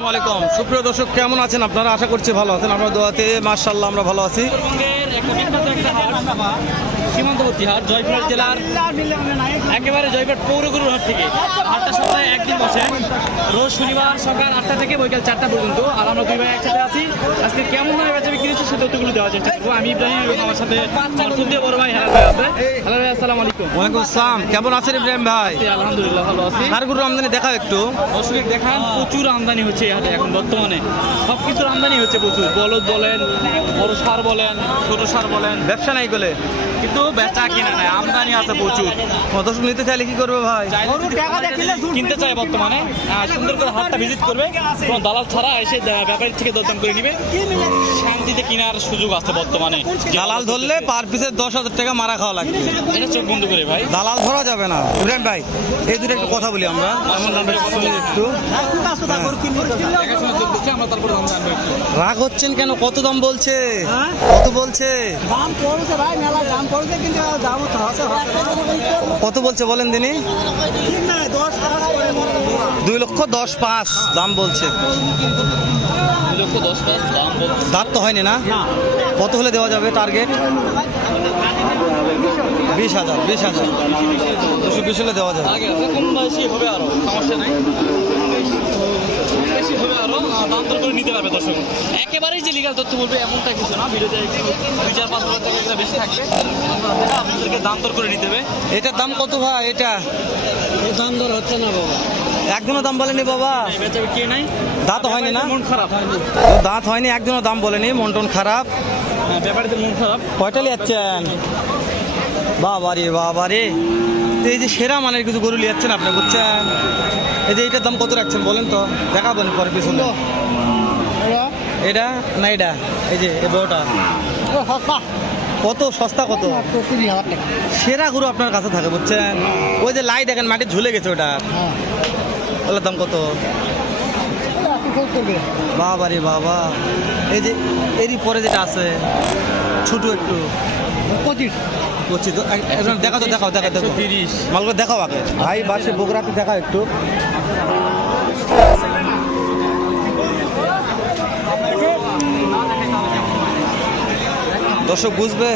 আসসালামু আলাইকুম। সুপ্রিয় দর্শক, কেমন আছেন আপনারা? আশা করছি ভালো আছেন। আমরা দোয়াতে মার্শাল্লাহ আমরা ভালো আছি। সীমান্তবর্তী হাট জয়পুরহাট জেলার একেবারে জয়পুরহাট পৌরগুরুর হাট থেকে। হাটটা সপ্তাহে একদিন বসে। রোজ শনিবার সকাল আটটা থেকে বৈকাল চারটা পর্যন্ত। আর আমরা দুই ভাই একসাথে আছি। আজকে কেমন ভাবে বেচা বিক্রি হচ্ছে সে তথ্যগুলো দেওয়ার চেষ্টা করব। আমি ইব্রাহিম এবং আমার সাথে মারফুল দিয়ে বড় ভাই আছে। হেলাল ভাই আসসালামু আলাইকুম। ওয়ালাইকুম আসসালাম। কেমন আছেন ইব্রাহিম ভাই? আলহামদুলিল্লাহ ভালো আছি। সারগুরু আমদানি দেখাও একটু। দর্শক দেখান প্রচুর আমদানি হচ্ছে এই হাটে এখন বর্তমানে। সব কিছুর আমদানি হচ্ছে প্রচুর। বলদ বলেন বড় সার বলেন ছোট সার বলেন। ব্যবসা নাই গেলে। কিন্তু বেচা কিনা নাই আমদানি আছে প্রচুর। দর্শক নিতে চাইলে কি করবে ভাই? কিনতে চাই বর্তমানে। আহ, সুন্দর করে হাটটা ভিজিট করবে। কোনো দালাল ছাড়া এসে ব্যাপারীর থেকে দরদাম করে নিবে। শান্তিতে কেনার সুযোগ আছে বর্তমানে। দালাল ধরলে পার পিসের দশ হাজার টাকা মারা খাওয়া লাগবে। এটা চোখ বন্ধ করে ভাই। দালাল ধরা যাবে না। ইব্রাহিম ভাই এই দুটো একটু কথা বলি আমরা। এমন দামে একটু। রাগ হচ্ছেন কেন? কত দাম বলছে? কত বলছে? দাম পড়েছে ভাই মেলা দাম কত বলছে বলেন দিনই ঠিক না দশ পাঁচ করে হয়। দুই লক্ষ দশ পাঁচ দাম বলছে। দাঁত তো হয়নি না? কত হলে দেওয়া যাবে টার্গেট বিশ হাজার বিশ হাজার। দুশো বিশ হলে দেওয়া যাবে। আগে আছে কম বেশি হবে আরও সমস্যা নাই। কম বেশি হবে আরও দাম করে নিতে পারবে। দর্শক একেবারেই যে লিগাল তথ্য বলবে এমনটা কিছু না। ভিডিওতে একটু দুই চার পাঁচ হাজার টাকা বেশি থাকবে। আপনাদেরকে দাম দর করে নিতে হবে। এটার দাম কত ভাই? এটা? দাম দর হচ্ছে না বাবা। একজনও দাম বলেনি বাবা। কে নাই। দাঁত হয়নি না? মন খারাপ। দাঁত হয়নি একজনও দাম বলেনি। মন টন খারাপ। হ্যাঁ ব্যাপারীতে মন খারাপ। কয়টা লিয়াচ্ছেন? বাবা রে বাবা রে। এই যে সেরা মানের কিছু গরু লিয়াচ্ছেন আপনি বুঝছেন? এই যে এটার দাম কত রাখছেন বলেন তো? দেখাবেন পরে পিছনে। এটা? না এটা। এই যে এই বড়টা। কত সস্তা কত? সেরা গরু আপনার কাছে থাকে বুঝছেন? ওই যে লাই দেখেন মাটি ঝুলে গেছে ওটা। হ্যাঁ। ওটার দাম কত? বাবা রে বাবা। এই যে এরই পরে যেটা আছে ছোট একটু। পঁচিশ। একজন দেখাও তো দেখাও দেখাও দেখো তিরিশ। মালগুলো দেখাও আগে। ভাই বাসে বগুড়াতে দেখাও একটু। দর্শক বুঝবে।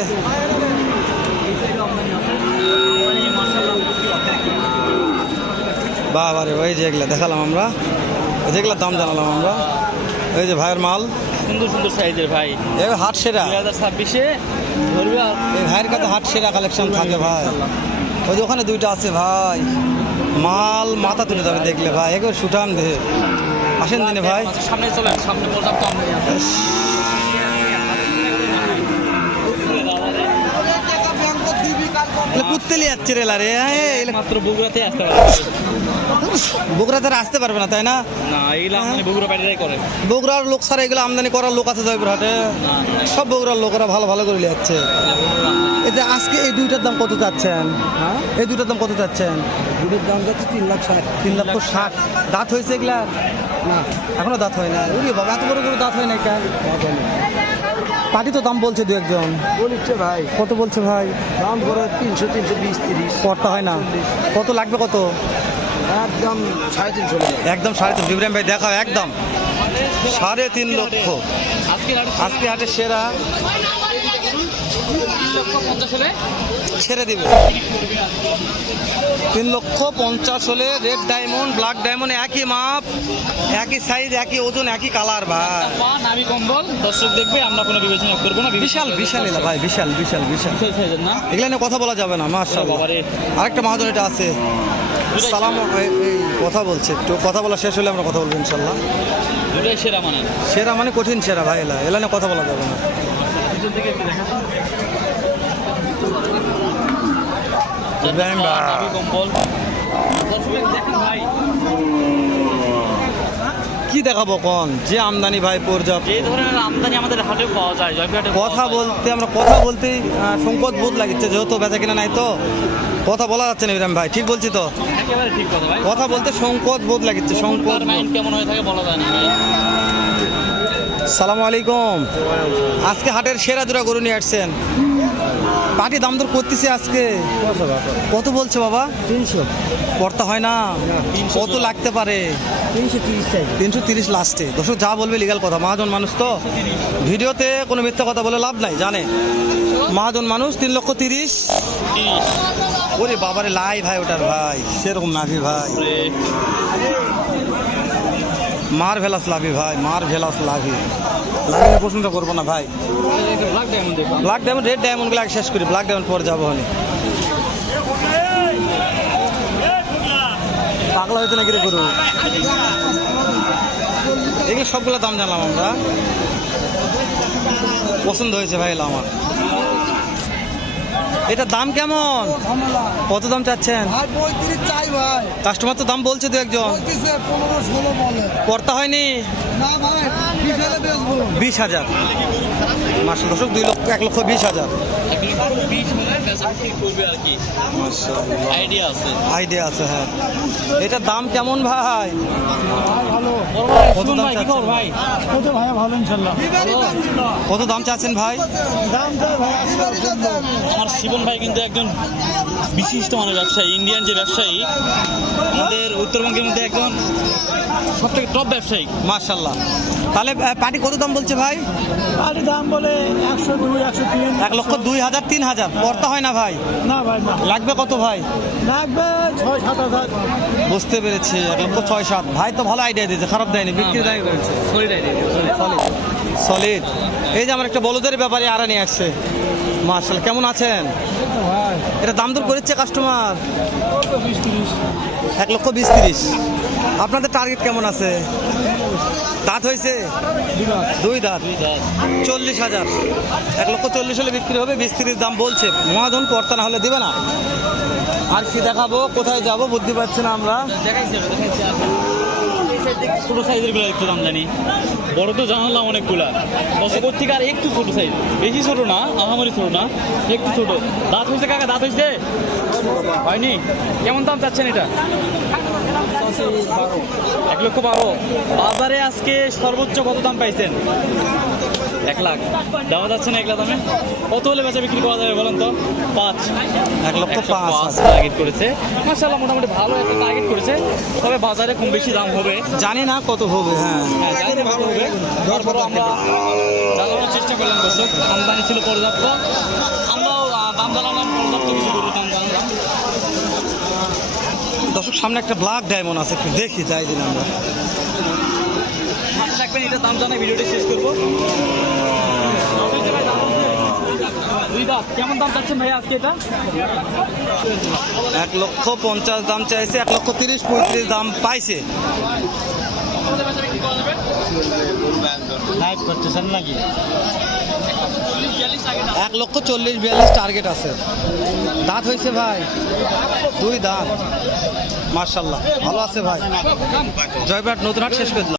বাবা রে ভাই যেগুলা দেখালাম আমরা। যেগুলা দাম জানালাম আমরা। এই যে ভাইয়ের মাল। সুন্দর সুন্দর সাইজের ভাই। এই হাট সেরা। দুই হাজার ছাব্বিশে ধরবে এই ভাইয়ের কাছে হাট সেরা কালেকশন থাকে ভাই। ওই যে ওখানে দুইটা আছে ভাই। মাল মাথা তুলে যাবে দেখলে ভাই। একেবারে সুঠাম দেহে। আসেন দিনে ভাই। সামনে চলে সামনে পর্যাপ্ত কুত্তেলি যাচ্ছে রে মাত্র বগুড়াতে আসতে পারে বগুড়া তারা আসতে পারবে না তাই না? না আমদানি বগুড়া করে। বগুড়ার লোক ছাড়া এগুলো আমদানি করার লোক আছে জয়পুরহাটে। সব বগুড়ার লোকেরা ভালো ভালো করে যাচ্ছে এই যে আজকে এই দুইটার দাম কত চাচ্ছেন? হ্যাঁ? এই দুইটার দাম কত চাচ্ছেন? দুটোর দাম যাচ্ছে তিন লাখ ষাট। তিন লক্ষ ষাট। দাঁত হয়েছে এগুলা না। এখনও দাঁত হয় না বাবা এত বড় বড় দাঁত হয় না কেন? পাটি তো দাম বলছে দু একজন। বলছে ভাই। কত বলছে ভাই? দাম করে তিনশো তিনশো বিশ তিরিশ। পড়তে হয় না। কত লাগবে কত? একদম সাড়ে তিনশো একদম সাড়ে তিনশো। ইব্রাহিম ভাই দেখাও একদম। সাড়ে তিন লক্ষ। আজকে আজকে হাটের সেরা। লক্ষ পঞ্চাশ হলে? ছেড়ে দিবে। তিন লক্ষ পঞ্চাশ হলে রেড ডায়মন্ড ব্ল্যাক ডায়মন্ড একই মাপ একই সাইজ একই ওজন একই কালার ভাই। নামি কম্বল। দর্শক দেখবে আমরা কোনো বিবেচনা করব না বিশাল বিশাল এলা ভাই বিশাল বিশাল বিশাল। না? এগুলো নিয়ে কথা বলা যাবে না মার্শাল বাবারে। আরেকটা মহাজন এটা আছে। সালাম এই কথা বলছে। একটু কথা বলা শেষ হলে আমরা কথা বলব ইনশাল্লাহ সেরা মানে সেরা মানে কঠিন সেরা ভাই এলা। এলা নিয়ে কথা বলা যাবে না। ভাই। কম্বল কি দেখাবো কোন? যে আমদানি ভাই পর্যাপ্ত। যে ধরনের আমদানি আমাদের হাটে পাওয়া যায় জয়পুরহাটে কথা বলতে আমরা কথা বলতেই আহ, সংকট বোধ লাগছে যেহেতু বেচা কিনা নাই তো। কথা বলা যাচ্ছে না ইব্রাহিম ভাই ঠিক বলছি তো? একেবারে ঠিক কথা ভাই। কথা বলতে সংকট বোধ লাগছে সংকট মাইন্ড কেমন হয়ে থাকে বলা যায় না সালাম আলাইকুম। আজকে হাটের সেরা দুরা গরু নিয়ে আসছেন। পাটি দাম দর করতেছে আজকে। কত বলছে বাবা? তিনশো। পড়তা হয় না। কত লাগতে পারে? তিনশো তিরিশ তিনশো তিরিশ লাস্টে দর্শক যা বলবে লিগাল কথা। মহাজন মানুষ তো। ভিডিওতে কোনো মিথ্যা কথা বলে লাভ নাই জানে। মহাজন মানুষ তিন লক্ষ তিরিশ। ওরে বাবারে লাই ভাই ওটার ভাই। সেরকম নাভি ভাই। মার ভেলাস লাভি ভাই মার ভেলাস লাভি। লাভি প্রশ্নটা করব না ভাই। ব্ল্যাক ডায়মন্ড রেড ডায়মন্ডগুলো আগে শেষ করি ব্ল্যাক ডায়মন্ড পরে যাব হলে পাগলা হয়েছে নাকি রে গরু? এগুলো সবগুলো দাম জানলাম আমরা। পছন্দ হয়েছে ভাই আমার। এটা দাম কেমন? কত দাম চাচ্ছেন? কাস্টমার তো দাম বলছে তো একজন। পড়তা হয়নি? বিশ হাজার বেচবো। বিশ হাজার। মাসে দশক দুই লক্ষ এক লক্ষ বিশ হাজার। বিচ মানে বেচা বিক্রি করবে আর কি আইডিয়া আছে। আইডিয়া আছে হ্যাঁ। এটার দাম কেমন ভাই? কত দাম ভাই চাচ্ছেন? ভাই? ভালো কত দাম চাচ্ছেন ভাই? দাম চাই ভাই আমার শিবন ভাই কিন্তু একজন বিশিষ্ট মানে ব্যবসায়ী ইন্ডিয়ান যে ব্যবসায়ী উত্তরবঙ্গের মধ্যে একজন সব থেকে টপ ব্যবসায়ী। মার্শাল্লাহ তাহলে পাটি কত দাম বলছে ভাই? আর দাম বলে একশো দুই একশো তিন। এক লক্ষ দুই হাজার তিন হাজার। পড়তা হয় না ভাই? না ভাই না। লাগবে কত ভাই? লাগবে ছয় সাত হাজার। বুঝতে পেরেছি এক লক্ষ ছয় সাত। ভাই তো ভালো আইডিয়া দিয়েছে খারাপ দেয়নি বিক্রি দায় করেছে সলিড আইডিয়া সলিড সলিড এই যে আমার একটা বলদের ব্যাপারে আরা নিয়ে আসছে। মার্শাল কেমন আছেন? এটা দাম দর করেছে কাস্টমার এক লক্ষ বিশ তিরিশ। আপনাদের টার্গেট কেমন আছে? দাঁত হয়েছে? দুই দাঁত। চল্লিশ হাজার। এক লক্ষ চল্লিশ হলে বিক্রি হবে, বিশ তিরিশ দাম বলছে। মহাজন কর্তা না হলে দেবে না। আর কি দেখাবো? কোথায় যাব? বুদ্ধি পাচ্ছি না আমরা দেখাইছি আমি, দেখাইছি আর। ছোট সাইজেরগুলো একটু দাম জানি। বড় তো জানালাম অনেকগুলা। থেকে আর একটু ছোট সাইজ। বেশি ছোট না, আহামারি ছোট না, একটু ছোট। দাঁত হয়েছে কাকা, দাঁত হয়েছে? হয়নি? কেমন দাম চাচ্ছেন এটা? এক লক্ষ বারো। বাজারে আজকে সর্বোচ্চ কত দাম পাইছেন? এক লাখ। দেওয়া যাচ্ছে না এক লাখ দামে। কত হলে বেচা বিক্রি করা যাবে বলেন তো? পাঁচ। এক লক্ষ পাঁচ টার্গেট করেছে। মাসাল্লাহ মোটামুটি ভালো একটা টার্গেট করেছে। তবে বাজারে কম বেশি দাম হবে। জানি না কত হবে হ্যাঁ। হ্যাঁ জানি কত হবে। তারপরও আমরা জানানোর চেষ্টা করলাম দর্শক। আমদানি ছিল পর্যাপ্ত। আমরাও দাম জানালাম। পর্যাপ্ত কিছু গরুর দাম জানালাম। দর্শক সামনে একটা ব্ল্যাক ডায়মন্ড আছে। দেখি যাই দিন আমরা। থাকবেন এটা দাম জানাই ভিডিওটি শেষ করব। কেমন দাম চাচ্ছেন ভাই আজকে এটা? এক লক্ষ পঞ্চাশ দাম চাইছে এক লক্ষ তিরিশ পঁয়ত্রিশ দাম পাইছে। লাইভ করতেছেন নাকি? এক লক্ষ চল্লিশ বিয়াল্লিশ টার্গেট আছে। দাঁত হয়েছে ভাই? দুই দাঁত। মার্শাল্লাহ ভালো আছে ভাই। জয়পাট নতুন হাট শেষ করে